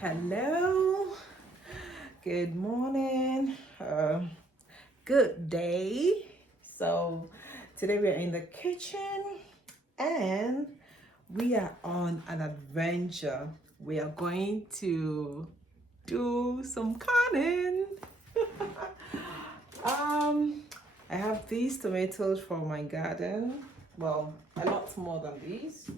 Hello, good morning, good day. So, today we are in the kitchen and we are on an adventure. We are going to do some canning. I have these tomatoes from my garden. Well, a lot more than these.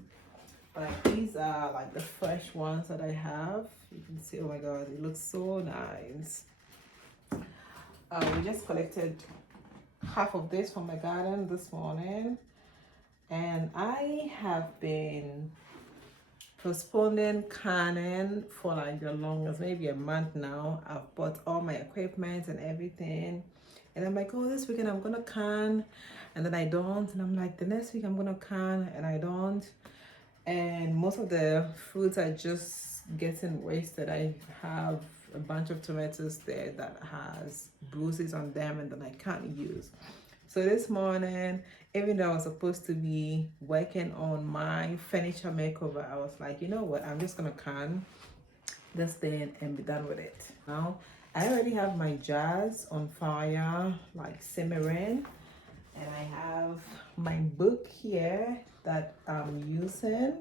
Like these are like the fresh ones that I have. You can see, oh my god, it looks so nice. We just collected half of this from my garden this morning, and I have been postponing canning for like the longest, maybe a month now. I've bought all my equipment and everything, and I'm like, oh, this weekend I'm gonna can, and then I don't, and I'm like, the next week I'm gonna can, and I don't. And most of the fruits are just getting wasted. I have a bunch of tomatoes there that has bruises on them and then I can't use. So this morning, even though I was supposed to be working on my furniture makeover, I was like, you know what, I'm just gonna can this thing and be done with it. Now I already have my jars on fire, like simmering, and I have my book here that I'm using.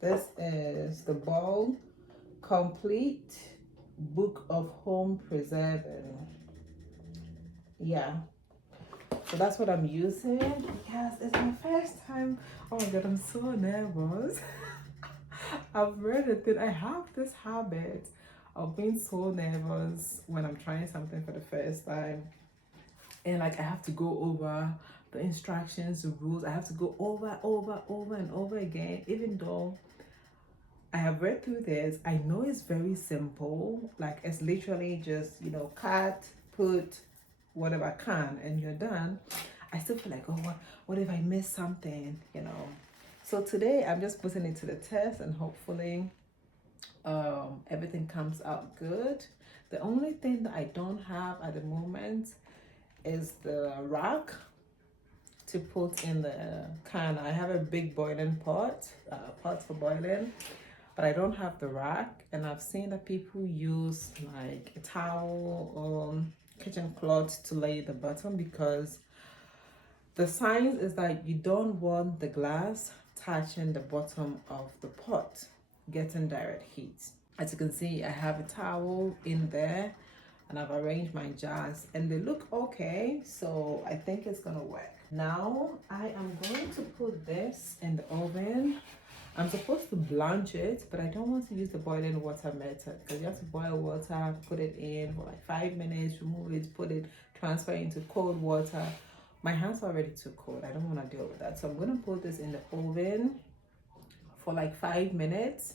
This is the Ball Complete Book of Home Preserving. Yeah, so that's what I'm using because it's my first time. Oh my god, I'm so nervous. I've read it that I have this habit of being so nervous when I'm trying something for the first time, and like I have to go over the instructions, the rules. I have to go over and over again, even though I have read through this. I know it's very simple. Like it's literally just, cut, put whatever I can and you're done. I still feel like, oh, what if I miss something? So today I'm just putting it to the test and hopefully everything comes out good. The only thing that I don't have at the moment is the rack to put in the can. I have a big boiling pot for boiling, but I don't have the rack. And I've seen that people use like a towel or kitchen cloth to lay the bottom because the science is that you don't want the glass touching the bottom of the pot, getting direct heat. As you can see, I have a towel in there and I've arranged my jars and they look okay, so I think it's gonna work. Now I am going to put this in the oven. I'm supposed to blanch it, but I don't want to use the boiling water method because you have to boil water, put it in for like 5 minutes, remove it, put it, transfer it into cold water. My hands are already too cold. I don't want to deal with that. So I'm going to put this in the oven for like 5 minutes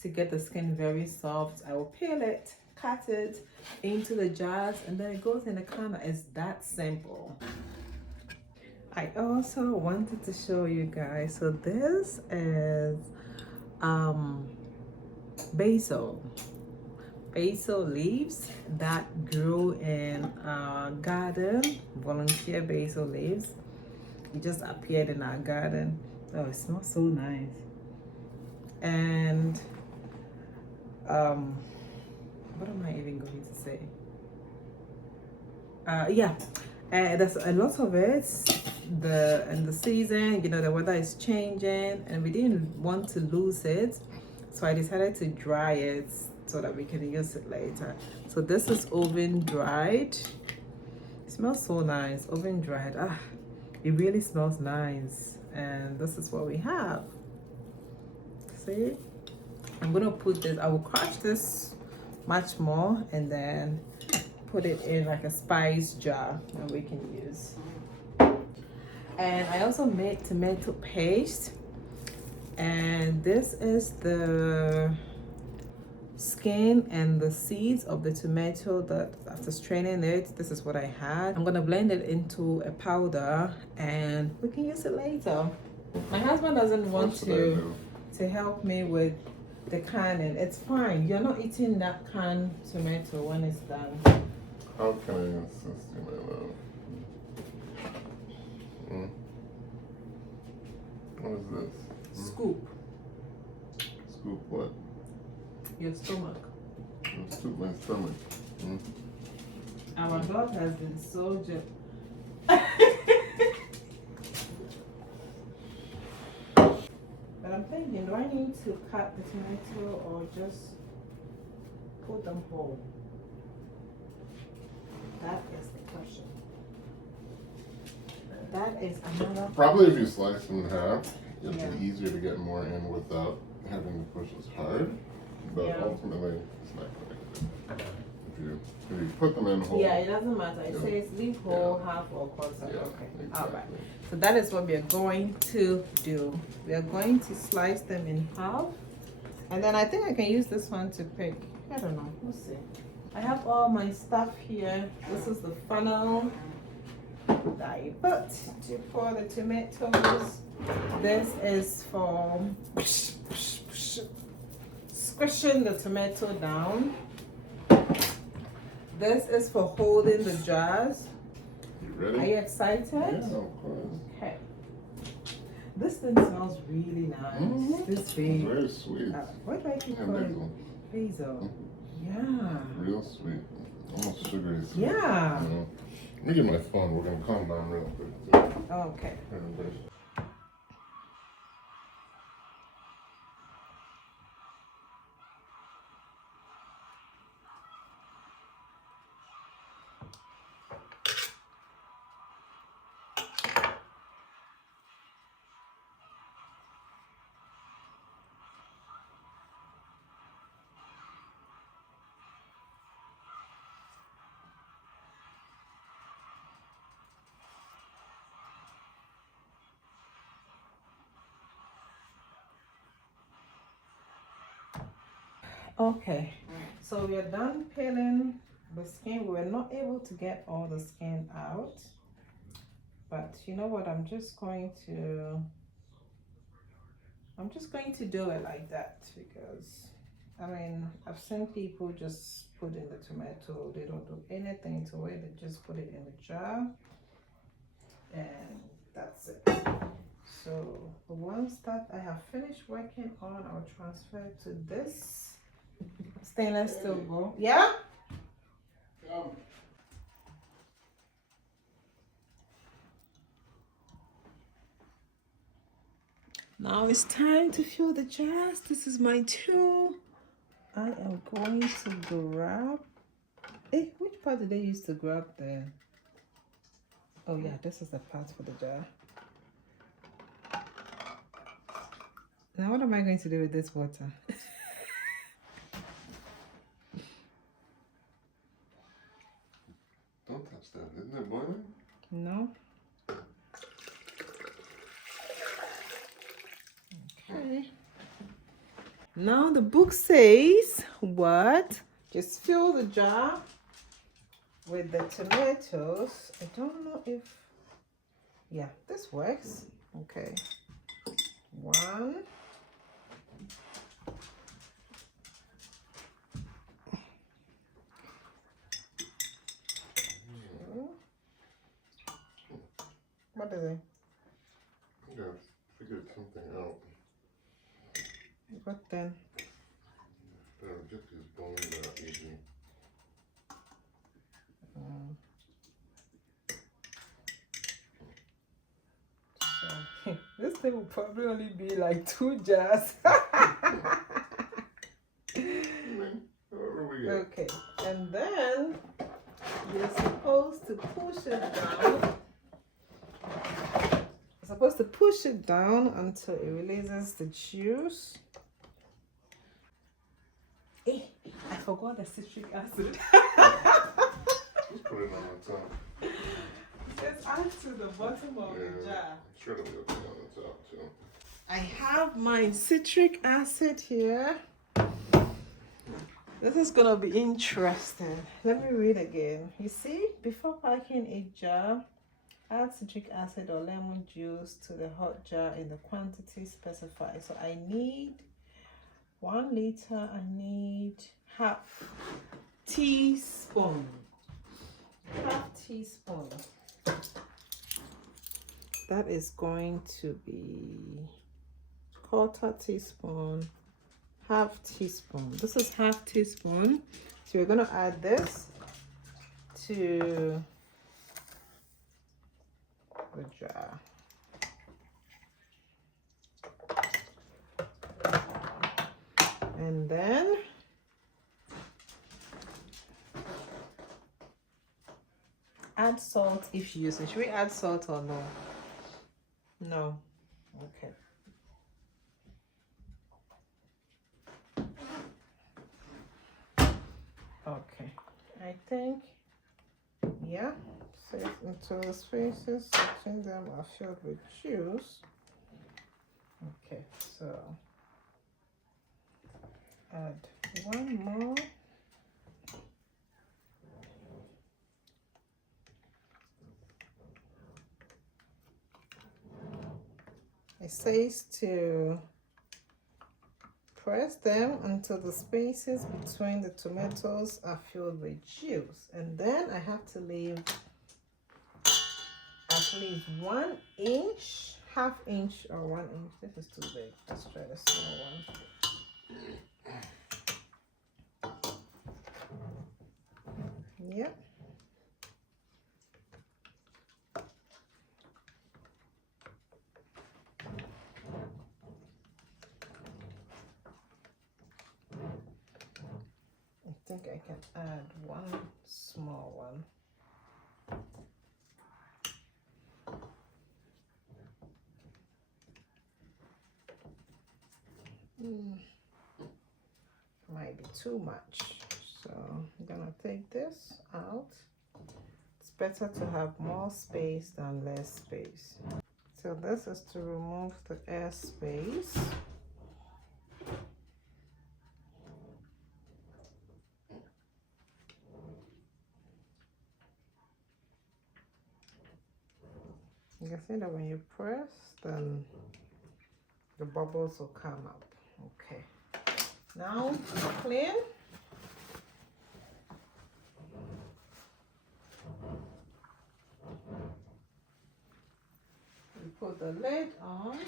to get the skin very soft. I will peel it, cut it into the jars, and then it goes in the can. It's that simple. I also wanted to show you guys. So this is basil leaves that grew in our garden, volunteer basil leaves. It just appeared in our garden. Oh, it smells so nice. And what am I even going to say? There's a lot of it. In the season, the weather is changing and we didn't want to lose it, so I decided to dry it so that we can use it later. So this is oven dried. It smells so nice. Oven dried. It really smells nice. And this is what we have. See, I'm gonna put this, I will crush this much more and then put it in like a spice jar that we can use. And I also made tomato paste, and this is the skin and the seeds of the tomato that after straining it, this is what I had. I'm gonna blend it into a powder and we can use it later. My husband doesn't want to help me with the canning. It's fine. You're not eating that canned tomato when it's done. How can I assist you, my love? What is this? Scoop. Scoop what? Your stomach. Let's toot my stomach. Mm. Our dog has been so gentle. But I'm thinking, do I need to cut the tomato or just put them whole? That is the question. That is another. Probably if you slice them in half, it'll Yeah. be easier to get more in without having to push as hard. But Yeah. ultimately, it's not going to. If you put them in whole. Yeah, it doesn't matter. It Yeah. says leave whole, Yeah. half, or quarter. Yeah, Okay. exactly. All right. So that is what we are going to do. We are going to slice them in half. And then I think I can use this one to pick. I don't know. We'll see. I have all my stuff here. This is the funnel that I put to pour the tomatoes. This is for squishing the tomato down. This is for holding the jars. You ready? Are you excited? Yeah, of course. Okay. This thing smells really nice. Mhm. This big. Very sweet. What do I keep And calling basil. it? Basil. Yeah. Real sweet. Almost sugary sweet. Yeah. You know? Let me get my phone. We're going to calm down real quick. Okay. Okay. So we are done peeling the skin. We were not able to get all the skin out. But you know what? I'm just going to do it like that because I mean I've seen people just put in the tomato, they don't do anything to it, they just put it in the jar and that's it. So the ones that I have finished working on, I'll transfer to this stainless steel bowl. Yeah? Now it's time to fill the jars. This is my tool. I am going to grab. Hey, which part did they use to grab the? Oh yeah, this is the part for the jar. Now what am I going to do with this water? Don't touch that. Isn't it boiling? No. Okay. Now the book says what? Just fill the jar with the tomatoes. I don't know if, yeah, this works. Okay. 1. What is it? Yeah, figured something out. What then? Just these bones are easy. So, this thing will probably only be like 2 jars. However we get. Okay, and then you're supposed to push it down. You're supposed to push it down until it releases the juice. Hey, I forgot the citric acid. Just put it on the top. Just add to the bottom of the jar. I'm sure it'll be okay on the top too. I have my citric acid here. This is gonna be interesting. Let me read again. You see, before packing a jar, add citric acid or lemon juice to the hot jar in the quantity specified. So I need 1 liter. I need half teaspoon. Half teaspoon. That is going to be 1/4 teaspoon, half teaspoon. This is half teaspoon. So we're gonna add this to the jar. And then add salt if you use it. Should we add salt or no? No. Okay. Okay. I think, yeah. So until the spaces between them are filled with juice. Okay, so add one more. It says to press them until the spaces between the tomatoes are filled with juice. And then I have to leave at least 1 inch, half inch or 1 inch. This is too big. Let's try the small one. Yep. I think I can add one small one. Might be too much, so I'm gonna take this out. It's better to have more space than less space. So this is to remove the air space. You can see that when you press, then the bubbles will come up. Okay. Now clean. We put the lid on.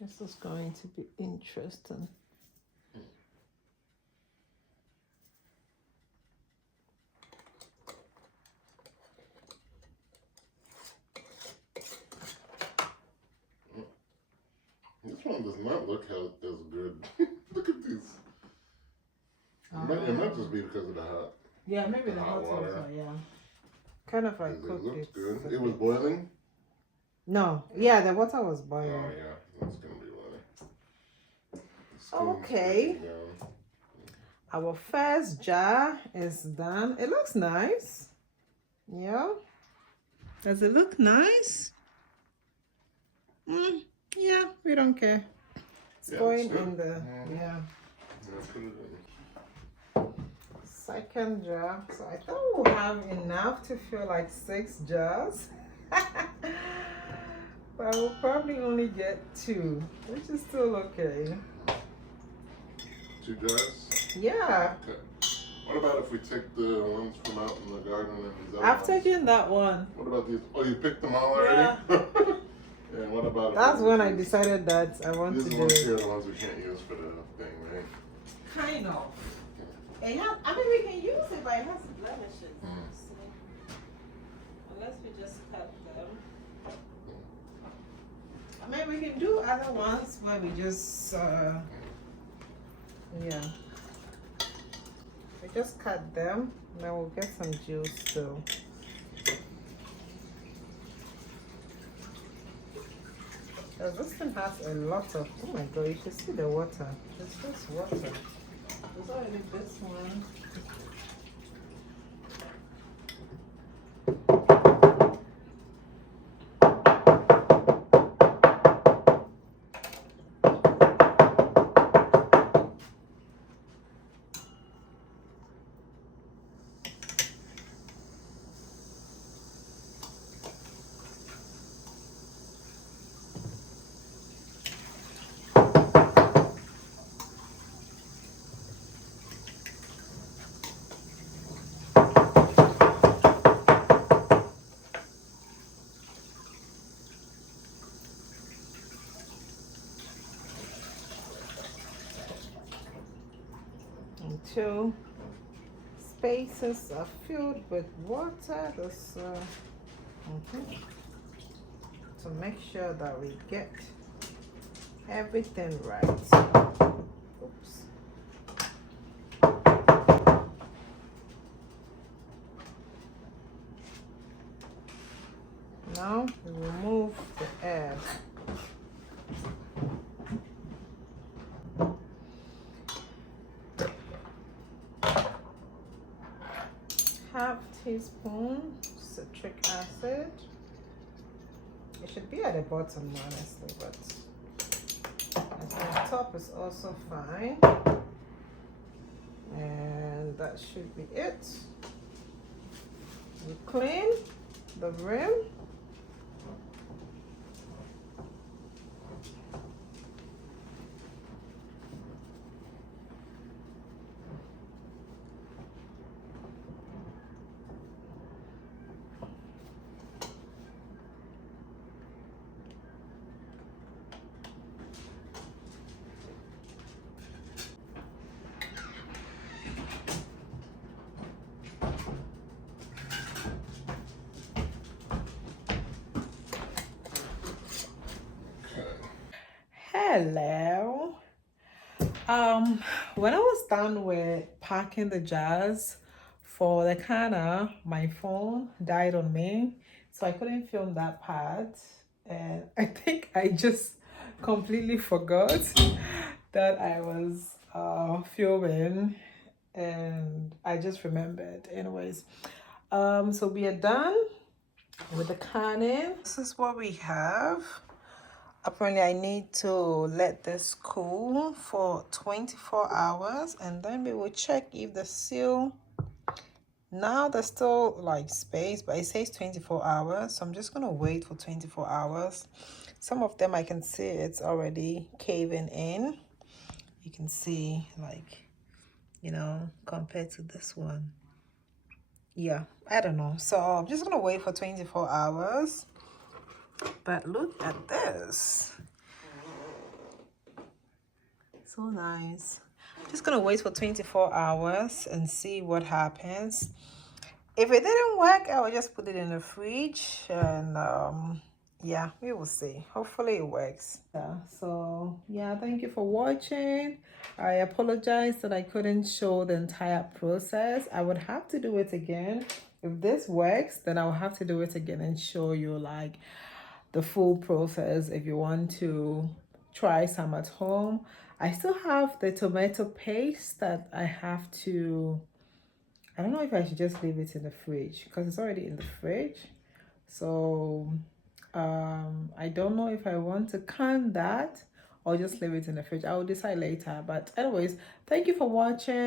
This is going to be interesting. This one does not look as good. Look at these. It might just be because of the hot. Yeah, maybe the hot water. Yeah. Kind of like It cooked looks it. good. It was boiling? No. Yeah, the water was boiling. Oh, yeah. That's going to be boiling. Okay. Our first jar is done. It looks nice. Yeah. Does it look nice? Yeah, we don't care. It's going in the, yeah. Put it in. Second jar. So I thought we'll have enough to fill like 6 jars. But we'll probably only get 2, which is still okay. 2 jars? Yeah. Okay. What about if we take the ones from out in the garden and these other I've ones? taken that one. What about these? Oh, you picked them all already? Yeah. Yeah, what about That's when I decided that I want these to do ones it. here are the ones we can't use for the thing, right? Kind of. It has, I mean, we can use it, but it has blemishes. Unless we just cut them. I mean, we can do other ones where we just, yeah. We just cut them, then we'll get some juice too. This thing has a lot of, oh my god, you should see the water. It's just water. There's already this one. two spaces are filled with water. This to make sure that we get everything right. Oops. Now we remove the air. Half teaspoon citric acid. It should be at the bottom, honestly, but the top is also fine. And that should be it. We clean the rim. Hello. When I was done with packing the jars for the canner, my phone died on me, so I couldn't film that part. And I think I just completely forgot that I was filming, and I just remembered. Anyways, so we are done with the canning. This is what we have. Apparently I need to let this cool for 24 hours and then we will check if the seal, now there's still like space, but it says 24 hours, so I'm just gonna wait for 24 hours. Some of them I can see it's already caving in. You can see, like, you know, compared to this one. Yeah, I don't know, so I'm just gonna wait for 24 hours. But look at this. So nice. Just gonna wait for 24 hours and see what happens. If it didn't work, I will just put it in the fridge and yeah, we will see. Hopefully it works. Yeah, so yeah, thank you for watching. I apologize that I couldn't show the entire process. I would have to do it again. If this works, then I'll have to do it again and show you like the full process if you want to try some at home. I still have the tomato paste that I have to, I don't know if I should just leave it in the fridge because it's already in the fridge. So I don't know if I want to can that or just leave it in the fridge. I will decide later. But anyways, thank you for watching.